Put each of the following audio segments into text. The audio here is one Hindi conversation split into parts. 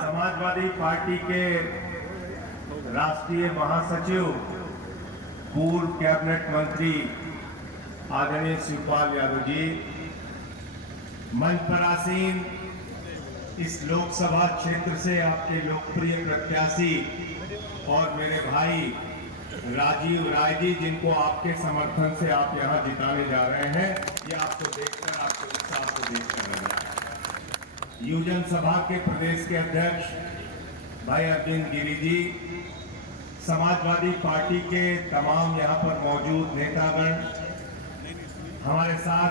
समाजवादी पार्टी के राष्ट्रीय महासचिव, पूर्व कैबिनेट मंत्री आदरणीय शिवपाल यादव जी, मंच पर आसीन इस लोकसभा क्षेत्र से आपके लोकप्रिय प्रत्याशी और मेरे भाई राजीव राय जी, जिनको आपके समर्थन से आप यहां जिताने जा रहे हैं, ये आपको देखकर, आपको उत्साह को देखकर लग रहा है। युवजन सभा के प्रदेश के अध्यक्ष भाई अरविंद गिरी जी, समाजवादी पार्टी के तमाम यहां पर मौजूद नेतागण, हमारे साथ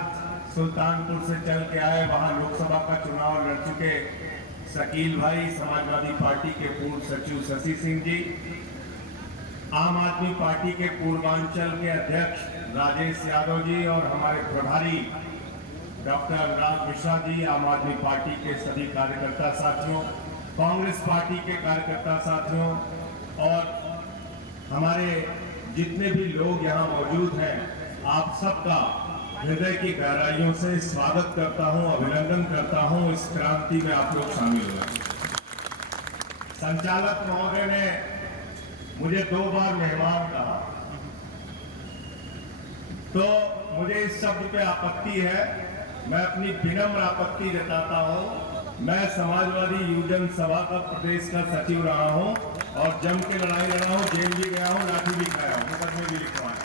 सुल्तानपुर से चल के आए, वहां लोकसभा का चुनाव लड़ चुके शकील भाई, समाजवादी पार्टी के पूर्व सचिव शशि सिंह जी, आम आदमी पार्टी के पूर्वांचल के अध्यक्ष राजेश यादव जी और हमारे प्रभारी डॉक्टर अनुराग मिश्रा जी, आम आदमी पार्टी के सभी कार्यकर्ता साथियों, कांग्रेस पार्टी के कार्यकर्ता साथियों और हमारे जितने भी लोग यहाँ मौजूद हैं, आप सबका हृदय की गहराइयों से स्वागत करता हूं, अभिनंदन करता हूं। इस क्रांति में आप लोग शामिल हुए। संचालक महोदय ने मुझे 2 बार मेहमान कहा, तो मुझे इस शब्द पे आपत्ति है। मैं अपनी विनम्र आपत्ति जताता हूं। मैं समाजवादी युवजन सभा का प्रदेश का सचिव रहा हूं और जम के लड़ाई लड़ा हूं, जेल भी गया हूं, लाठी भी खाया हूं, मुकदमे भी लिखवाए।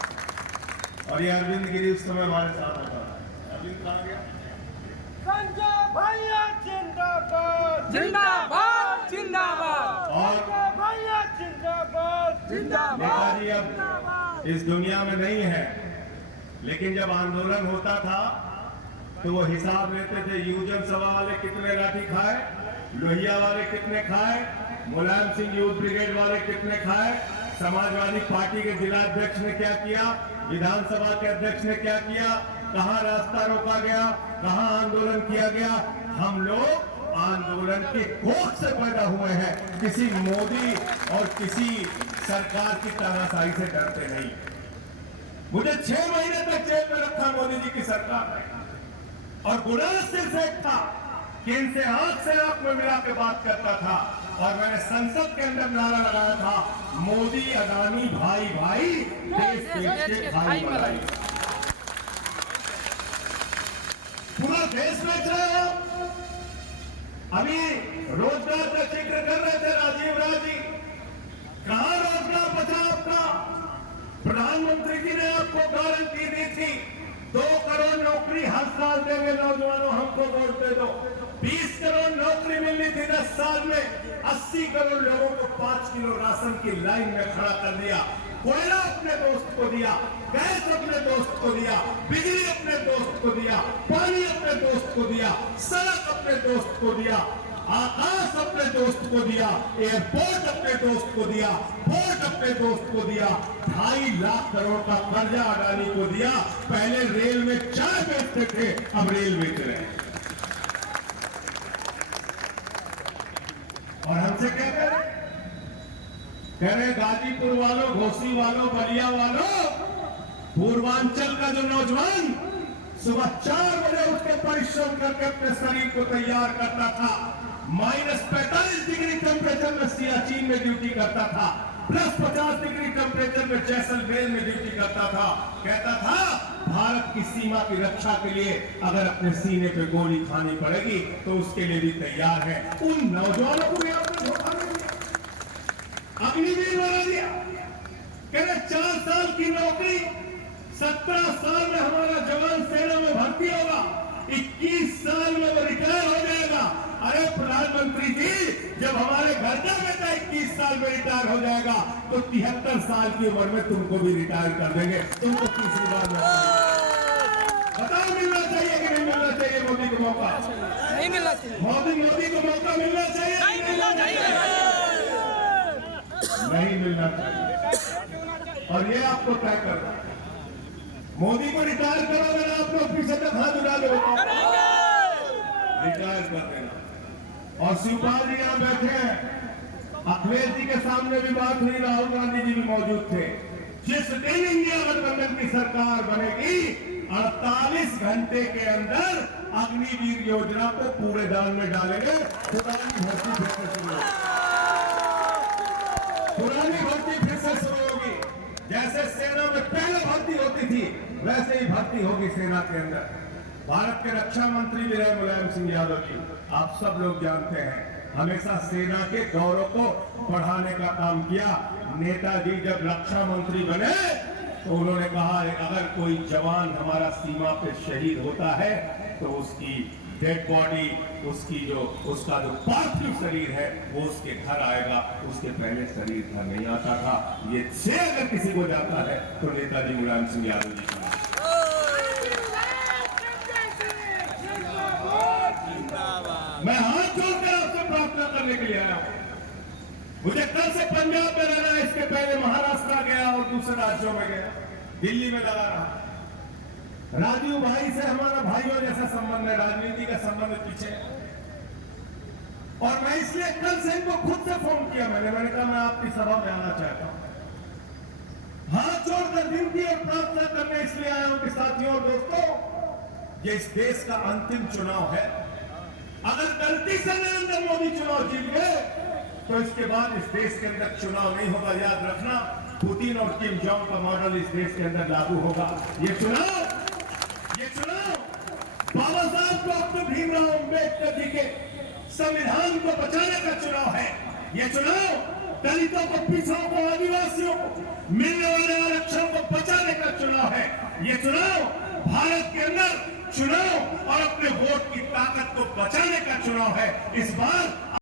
और ये अरविंद गिरी उस समय हमारे साथ होता था। अरविंद कहाँ गया? संजय भैया जिंदाबाद, जिंदाबाद जिंदाबाद, और भैया जिंदाबाद, जिंदाबाद। नेताजी अब इस दुनिया में नहीं है, लेकिन जब आंदोलन होता था तो वो हिसाब लेते थे, युवजन सभा वाले कितने लाठी खाए, लोहिया वाले कितने खाए, मुलायम सिंह यूथ ब्रिगेड वाले कितने खाए, समाजवादी पार्टी के जिला अध्यक्ष ने क्या किया, विधानसभा के अध्यक्ष ने क्या किया, कहां रास्ता रोका गया, कहां आंदोलन किया गया। हम लोग आंदोलन के कोख से पैदा हुए हैं, किसी मोदी और किसी सरकार की तानाशाही से डरते नहीं। मुझे 6 महीने तक जेल में रखा मोदी जी की सरकार ने, और गुनाह सिर्फ एक था कि इनसे आंख से आंख में मिला के बात करता था, और मैंने संसद के अंदर नारा लगाया था, मोदी अदानी भाई भाई, देश के भाई भाई। पूरा देश बेच रहे हो। अभी रोजगार का जिक्र कर रहे थे राजीव राय जी, कहां रोजगार बचा आपका? प्रधानमंत्री जी ने आपको गारंटी दी थी 2 करोड़ नौकरी हर साल देंगे नौजवानों, हमको वोट दे दो। 20 करोड़ नौकरी मिलनी थी 10 साल में, 80 करोड़ लोगों को 5 किलो राशन की लाइन में खड़ा कर दिया। कोयला अपने दोस्त को दिया, गैस अपने दोस्त को दिया, बिजली अपने दोस्त को दिया, पानी अपने दोस्त को दिया, सड़क अपने दोस्त को दिया, आकाश अपने दोस्त को दिया, एयरपोर्ट अपने दोस्त को दिया, पोर्ट अपने दोस्त को दिया, 2.5 लाख करोड़ का कर्जा अडानी को दिया। पहले रेल में चाय बेचते थे, अब रेल बेच रहे हैं। और हमसे क्या कह रहे गाजीपुर वालों, घोसी वालों, बलिया वालों, पूर्वांचल का जो नौजवान सुबह 4 बजे उठ के परिश्रम करके अपने शरीर को तैयार करता था, -45 डिग्री टेम्परेचर में सियाचिन में ड्यूटी करता था, +50 डिग्री टेम्परेचर में जैसलमेर में ड्यूटी करता था, कहता था भारत की सीमा की रक्षा के लिए अगर अपने सीने पे गोली खानी पड़ेगी तो उसके लिए भी तैयार है। उन नौजवानों को भी आपने धोखा नहीं दिया, अग्निवीर बना दिया। कह रहे 4 साल की नौकरी, 17 साल में हमारा जवान सेना में भर्ती होगा, 21 साल में वो रिटायर हो जाएगा। अरे प्रधानमंत्री जी, जब हमारे घर का बेटा 21 साल में रिटायर हो जाएगा तो 73 साल की उम्र में तुमको भी रिटायर कर देंगे। तुमको तीसरी बार बताओ, मिलना चाहिए कि नहीं मिलना चाहिए मोदी को मौका? नहीं मिलना चाहिए। मोदी को मौका मिलना चाहिए, नहीं मिलना चाहिए, नहीं मिलना चाहिए। और ये आपको तय करना है। मोदी को रिटायर करोगे ना, आप लोग पीछे तक हाथ उठा लो, रिटायर कर देना। और शिवपाल जी यहाँ बैठे हैं, अखिलेश जी के सामने भी बात हुई, राहुल गांधी जी भी मौजूद थे। जिस दिन इंडिया गठबंधन की सरकार बनेगी, 48 घंटे के अंदर अग्निवीर योजना को कूड़ेदान में डालेंगे। पुरानी भर्ती फिर से शुरू होगी, पुरानी भर्ती फिर से शुरू होगी। जैसे सेना में पहले भर्ती होती थी वैसे ही भर्ती होगी सेना के अंदर। भारत के रक्षा मंत्री भी रहे मुलायम सिंह यादव जी, आप सब लोग जानते हैं, हमेशा सेना के गौरव को बढ़ाने का काम किया। नेताजी जब रक्षा मंत्री बने तो उन्होंने कहा अगर कोई जवान हमारा सीमा पे शहीद होता है तो उसकी डेड बॉडी, उसका जो पार्थिव शरीर है वो उसके घर आएगा, उसके पहले शरीर घर नहीं आता था। ये से अगर किसी को जाता है तो नेताजी मुलायम सिंह यादव जी का। मैं हाथ जोड़कर आपसे प्रार्थना करने के लिए आया हूं। मुझे कल से पंजाब में रहना है, इसके पहले महाराष्ट्र गया और दूसरे राज्यों में गया, दिल्ली में लगा रहा। राजीव भाई से हमारा भाइयों जैसा संबंध है, राजनीति का संबंध पीछे। और मैं इसलिए कल से इनको खुद से फोन किया, मैंने कहा मैं आपकी सभा में आना चाहता हूं। हाथ जोड़कर विनती और प्रार्थना करने इसलिए आया हूं कि साथियों और दोस्तों, ये इस देश का अंतिम चुनाव है। अगर गलती से नरेंद्र मोदी चुनाव जीत गए तो इसके बाद इस देश के अंदर चुनाव नहीं होगा। याद रखना, पुतिन और किम जोंग का मॉडल इस देश के अंदर लागू होगा। ये चुनाव बाबा साहब डॉक्टर भीमराव अंबेडकर जी के संविधान को बचाने का चुनाव है। ये चुनाव दलितों को, पिछड़ों को, आदिवासियों को मिलने वाले आरक्षण को बचाने का चुनाव है। ये चुनाव भारत के अंदर चुनाव और अपने वोट की ताकत को बचाने का चुनाव है। इस बार